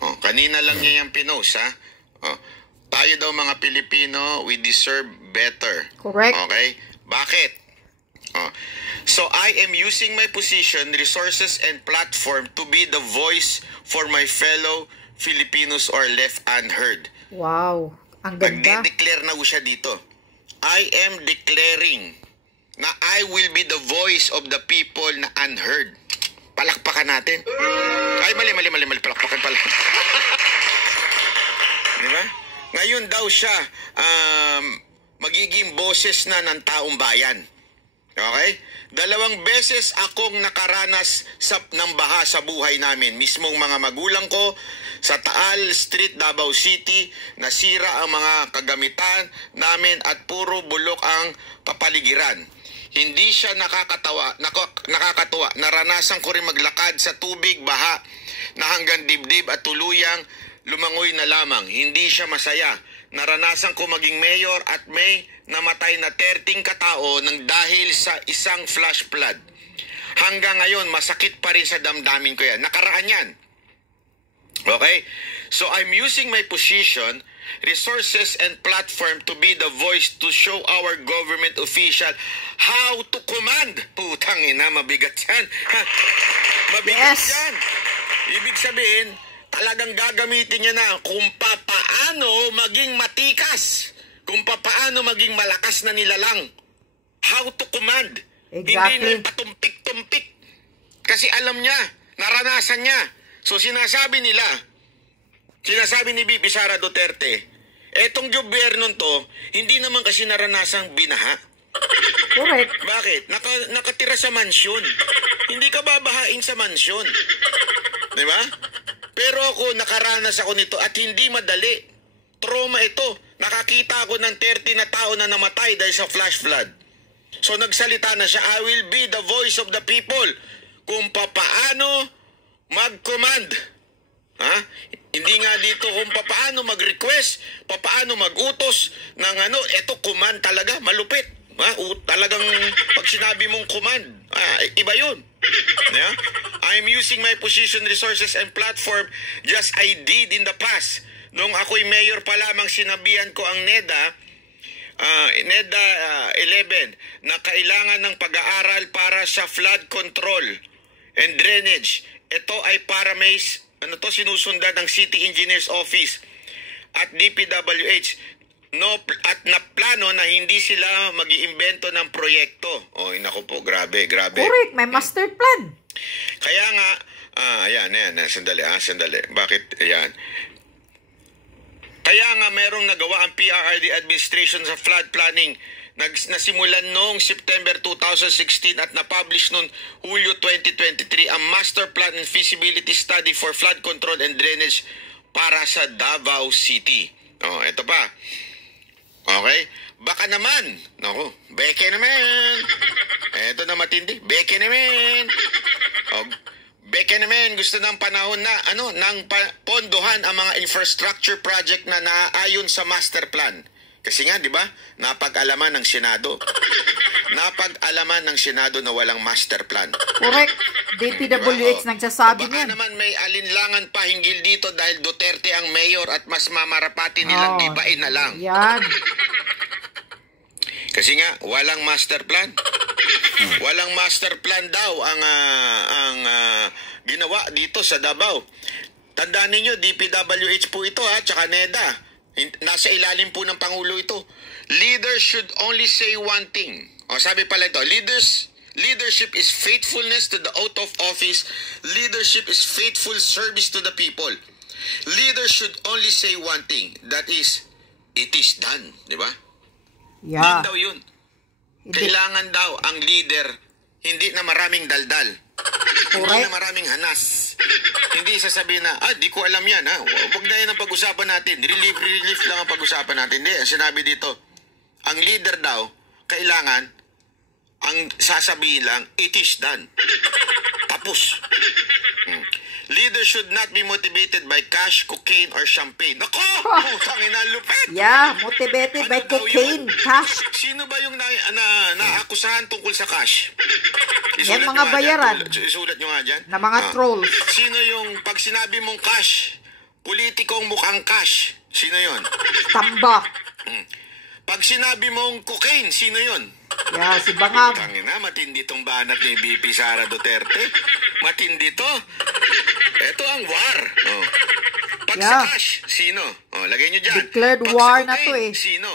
Oh, kanina lang niya yung pinost, ha? Oh, tayo daw mga Pilipino, we deserve better. Correct. Okay? Bakit? Oh. So I am using my position, resources, and platform to be the voice for my fellow Filipinos or left unheard. Wow. Ang ganda. Nagde-declare na siya dito. I am declaring na I will be the voice of the people na unheard. Palakpakan natin. Ay, mali. Palakpakan pala. Diba? Ngayon daw siya magiging boses na ng taong bayan. Okay? 2 beses akong nakaranas ng baha sa buhay namin. Mismong mga magulang ko sa Taal Street, Davao City, nasira ang mga kagamitan namin at puro bulok ang kapaligiran. Hindi siya nakakatuwa. Naranasan ko rin maglakad sa tubig, baha, na hanggang dibdib at tuluyang lumangoy na lamang. Hindi siya masaya. Naranasan ko maging mayor at may namatay na 13 katao nang dahil sa isang flash flood. Hanggang ngayon, masakit pa rin sa damdamin ko yan. Nakaraan yan. Okay? So I'm using my position, resources, and platform to be the voice to show our government official how to command. Putang ina, mabigat yan. Mabigat yan. Ibig sabihin, talagang gagamitin niya na kung paano maging matikas, kung paano maging malakas na nilalang. How to command. Exactly. Hindi na patumpik-tumpik. Kasi alam niya, naranasan niya. So sinasabi ni BP Sara Duterte, etong gobyerno to, hindi naman kasi naranasang binaha. Correct. Bakit? Nakatira sa mansyon. Hindi ka babahain sa mansyon. Di ba? Pero ako, nakaranas ako nito at hindi madali. Trauma ito. Nakakita ako ng 30 na tao na namatay dahil sa flash flood. So nagsalita na siya, I will be the voice of the people kung paano mag-command. Ha? Hindi nga dito kung paano mag-request, paano mag-utos ng eto command talaga, malupit. Ha? Talagang pag sinabi mong command, iba yun. Yeah? I'm using my position, resources, and platform just I did in the past. Nung ako'y mayor pa lamang, sinabihan ko ang NEDA 11 na kailangan ng pag-aaral para sa flood control and drainage. Ito ay para may sinusundan ng City Engineers Office at DPWH. At naplano na hindi sila mag-iimbento ng proyekto. Naku po, grabe. Correct, may master plan. Kaya nga, ayan, sandali. Bakit, ayan. Kaya nga merong nagawa ang PRRD administration sa flood planning nasimulan noong September 2016 at na-publish noong Hulyo 2023 ang Master Plan and Feasibility Study for Flood Control and Drainage para sa Davao City. Ito pa. Okay? Baka naman. Naku, beke naman. Ito na matindi. Beke naman. Beke naman, gusto ng panahon na pondohan ang mga infrastructure project na naaayon sa master plan. Kasi nga, di ba, napag-alaman ng Senado. Napag-alaman ng Senado na walang master plan. Correct. DPWH nagsasabi niyan. Baka naman may alinlangan pa hinggil dito dahil Duterte ang mayor at mas mamarapati nilang gibain na lang. Yan. Kasi nga, walang master plan. Walang master plan daw ang ginawa dito sa Davao. Tandaan ninyo, DPWH po ito tsaka NEDA. Nasa ilalim po ng Pangulo ito. Leaders should only say one thing. Sabi pala ito, leadership is faithfulness to the oath of office. Leadership is faithful service to the people. Leaders should only say one thing. That is, it is done. Di ba? Yeah. Yun daw yun. Kailangan daw ang leader hindi na maraming daldal. Hindi na maraming hanas. Hindi sasabihin na, di ko alam yan. Huwag na yan ang pag-usapan natin. Relief lang ang pag-usapan natin. Hindi, sinabi dito, ang leader daw, kailangan, ang sasabihin lang, it is done. Tapos. Leaders should not be motivated by cash, cocaine, or champagne. Nako! Putang ina, lupit! Yeah, motivated by daw cocaine, yun? cash. Sino ba yung naakusahan tungkol sa cash? Yan mga bayaran. Isulat nyo nga dyan. Na mga trolls. Sino yung, pag sinabi mong cash, politikong mukhang cash, sino yon? Tamba. Pag sinabi mong cocaine, sino yon? Yeah, si Bangag. Tangina, matindi tong banat ni VP Sara Duterte. Matindi to. Ito ang war. Oh. Pag sa cash, sino? Oh, lagay nyo dyan. Declared pag war cocaine, na to eh. Sino?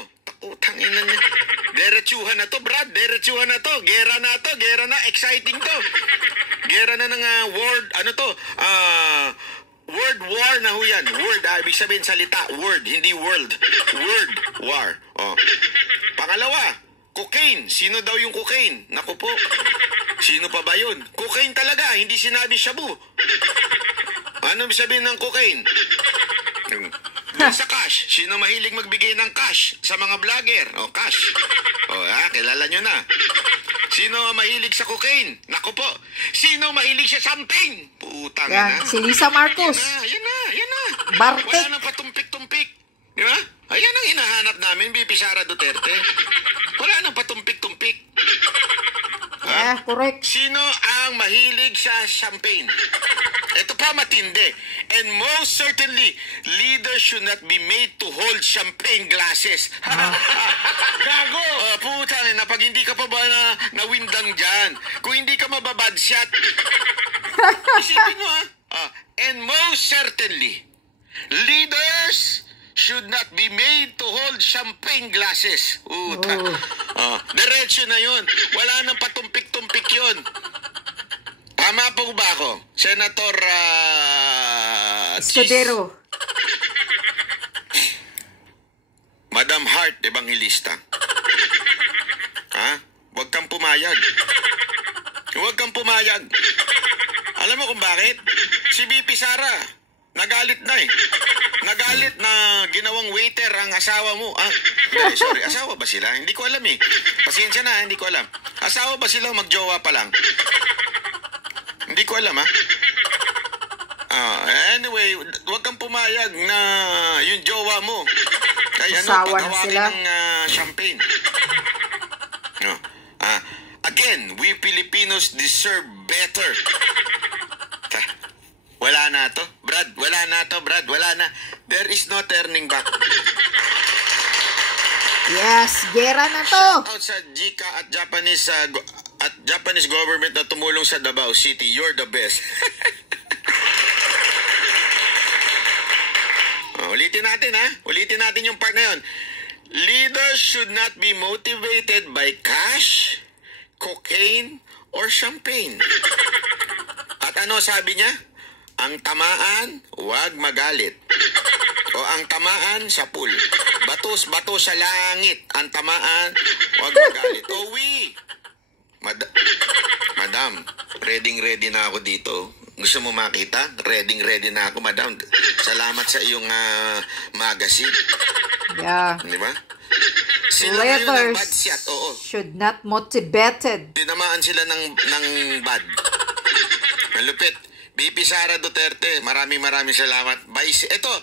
Tangina niya. Derechuhan na to, Brad. Derechuhan na to. Gera na to. Gera na. Exciting to. Gera na ng word. Ano to? Word war na ho yan. Word, ibig sabihin salita. Word, hindi world. Word war. Oh. Pangalawa, cocaine. Sino daw yung cocaine? Naku po. Sino pa ba yun? Cocaine talaga. Hindi sinabi shabu. Ano ibig sabihin ng cocaine? Sa cash. Sino mahilig magbigay ng cash sa mga vlogger? O, cash. O, kilala nyo na. Sino mahilig sa cocaine? Naku po. Sino mahilig sa something? Putang Yan, na. si Lisa Marcos. Yan na. Bartek. Wala nang patumpik-tumpik. Di ba? Ayan ang hinahanap namin, VP Sara Duterte. Wala nang patumpik-tumpik. Yeah, correct. Sino ang mahilig sa champagne? Ito pa matindi. And most certainly, leaders should not be made to hold champagne glasses. Gago! Puta na, pag hindi ka pa ba na-windang dyan, kung hindi ka mababad shot, isipin mo and most certainly, leaders should not be made to hold champagne glasses. Diretso na yun. Wala nang patumpik-tumpik yun. Tama po ba ako? Senator Escudero. Madam Hart Evangelista. Huwag kang pumayag. Huwag kang pumayag. Alam mo kung bakit? Si VP Sara, nagalit na eh. Nagalit na ginawang waiter ang asawa mo. Sorry, asawa ba sila? Hindi ko alam eh. Pasensya na, hindi ko alam. Asawa ba sila magjowa pa lang? Hindi ko alam anyway, huwag kang pumayag na yung jowa mo. Kaya paghawakin ng champagne. Again, we Filipinos deserve better. Wala na to, Brad. Wala na. There is no turning back. Yes, gera na to. Shout out sa Jika at Japanese government na tumulong sa Davao City. You're the best. Ulitin natin yung part na yun. Leaders should not be motivated by cash, cocaine, or champagne. At ano sabi niya? Ang tamaan, huwag magalit. O ang tamaan sa pool. Bato sa langit. Ang tamaan, huwag magalit. Madam, ready na ako dito. Gusto mo makita? Ready na ako, madam. Salamat sa iyong magazine. Yeah. Di ba? Leaders should not motivated. Tinamaan sila ng bad. Malupit. VP Sara Duterte, maraming salamat. Ito,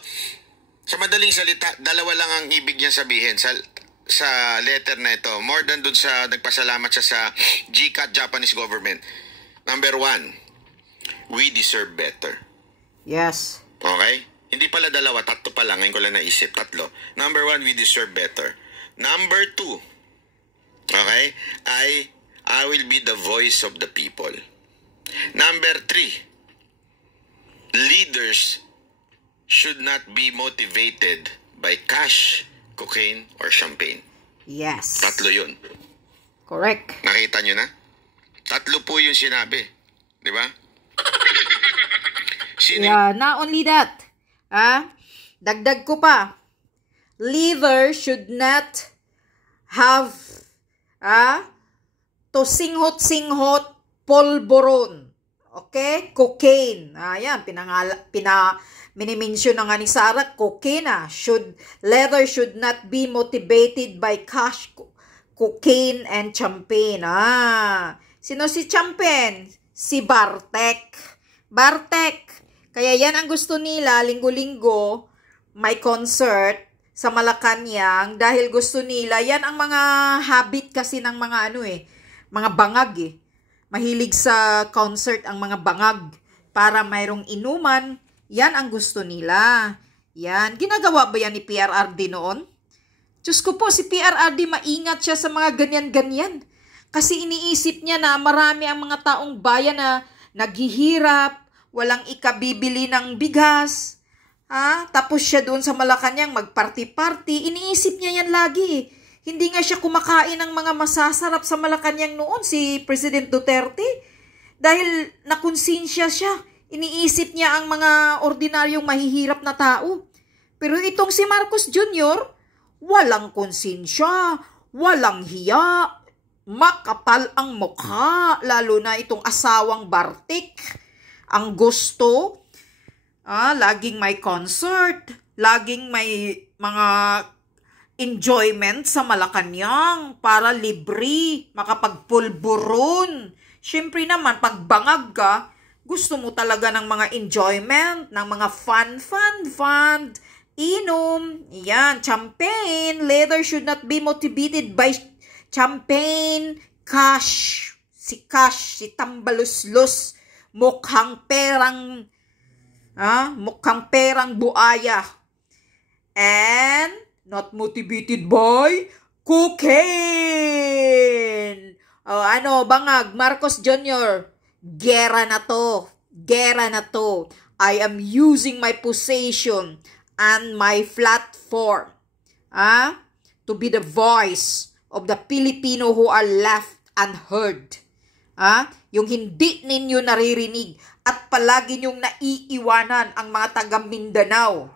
sa madaling salita, dalawa lang ang ibig niya sabihin sa letter na ito. More than dun sa nagpasalamat siya sa GCAT Japanese government. Number 1, we deserve better. Yes. Okay? Hindi pala dalawa, tatlo pa lang. Ngayon ko lang naisip, tatlo. Number 1, we deserve better. Number 2, okay, I will be the voice of the people. Number 3, leaders should not be motivated by cash, cocaine, or champagne. Yes. Tatlo yun. Correct. Nakita nyo na? Tatlo po yung sinabi. Di ba? Yeah, not only that. Dagdag ko pa. Leaders should not have to singhot polvoron. Okay? Cocaine. Ayan, minimension na nga ni Sarah, cocaine leather should not be motivated by cash, cocaine, and champagne. Sino si champagne? Si Bartek. Bartek, Kaya yan ang gusto nila, linggo-linggo, may concert sa Malacanang dahil gusto nila, yan ang mga habit kasi ng mga mga bangag Mahilig sa concert ang mga bangag para mayroong inuman, yan ang gusto nila. Yan, ginagawa ba yan ni PRRD noon? Diyos ko po, si PRRD maingat siya sa mga ganyan-ganyan. Kasi iniisip niya na marami ang mga taong bayan na naghihirap, walang ikabibili ng bigas. Tapos siya doon sa Malacanang magparty-party. Iniisip niya yan lagi. Hindi nga siya kumakain ng mga masasarap sa Malacanang noon, si President Duterte. Dahil nakonsensya siya. Iniisip niya ang mga ordinaryong mahihirap na tao. Pero itong si Marcos Jr., walang konsensya, walang hiya, makapal ang mukha, lalo na itong asawang Bartik. Ang gusto, laging may concert, laging may mga enjoyment sa Malacanang para libre, makapagpulburon. Siyempre naman, pag bangag ka, gusto mo talaga ng mga enjoyment, ng mga fun, inom, yan, champagne. Leather should not be motivated by champagne, cash. Si Cash, si Tambaluslos, mukhang perang buaya. And not motivated by cocaine. Bangag, Marcos Jr., gera na to. I am using my position and my platform to be the voice of the Filipino who are left unheard. Yung hindi ninyo naririnig at palagi nyong naiiwanan ang mga taga Mindanao.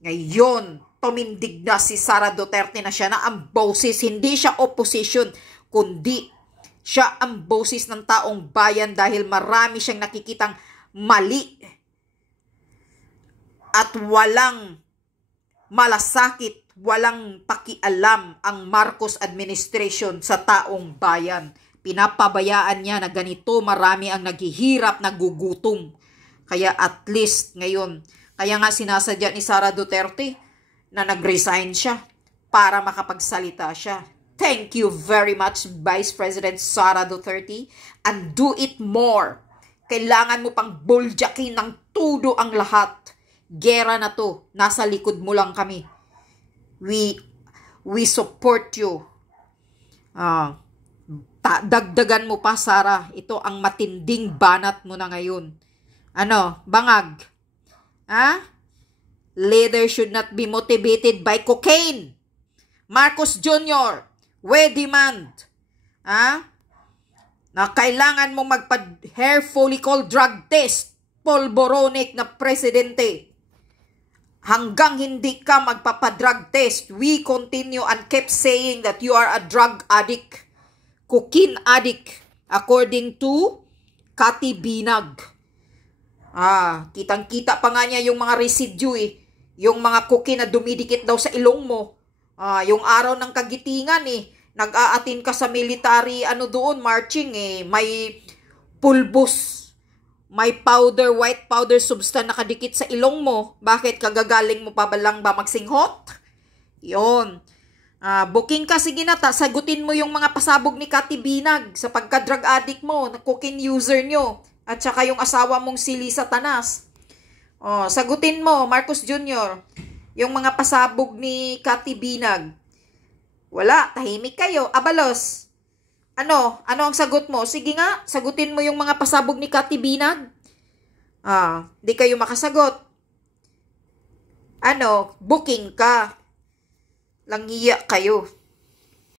Ngayon, tumindig na si Sara Duterte na siya na ang boses, hindi siya opposition, kundi siya ang boses ng taong bayan dahil marami siyang nakikitang mali at walang malasakit, walang pakialam ang Marcos administration sa taong bayan. Pinapabayaan niya na ganito marami ang naghihirap, nagugutom. Kaya at least ngayon, kaya nga sinasadya ni Sara Duterte na nag-resign siya para makapagsalita siya. Thank you very much, Vice President Sara Duterte, and do it more. Kailangan mo pang buljakin ng tudo ang lahat. Gera na to, nasa likod mo lang kami. We support you. Dagdagan mo pa, Sara. Ito ang matinding banat mo na ngayon. Bangag? Leader should not be motivated by cocaine. Marcos Jr., we demand na kailangan mo magpa-hair follicle drug test, polboronic na presidente. Hanggang hindi ka magpapadrug test, we continue and keep saying that you are a drug addict, cocaine addict, according to Cathy Binag. Kitang-kita pa nga niya yung mga residue yung mga cocaine na dumidikit daw sa ilong mo. Yung araw ng kagitingan nag-aatin ka sa military doon, marching may pulbos. May powder, white powder substance nakadikit sa ilong mo. Bakit? Kagagaling mo pa ba lang ba magsinghot? Yun. Booking ka, sige na, sagutin mo yung mga pasabog ni Cathy Binag sa pagka-drug addict mo, na cocaine user nyo, at saka yung asawa mong si Lisa Tanas. Sagutin mo, Marcos Jr., yung mga pasabog ni Cathy Binag. Wala, tahimik kayo. Abalos. Ano ang sagot mo? Sige nga, sagutin mo yung mga pasabog ni Cathy Binag. Di kayo makasagot. Booking ka. Langhiya kayo.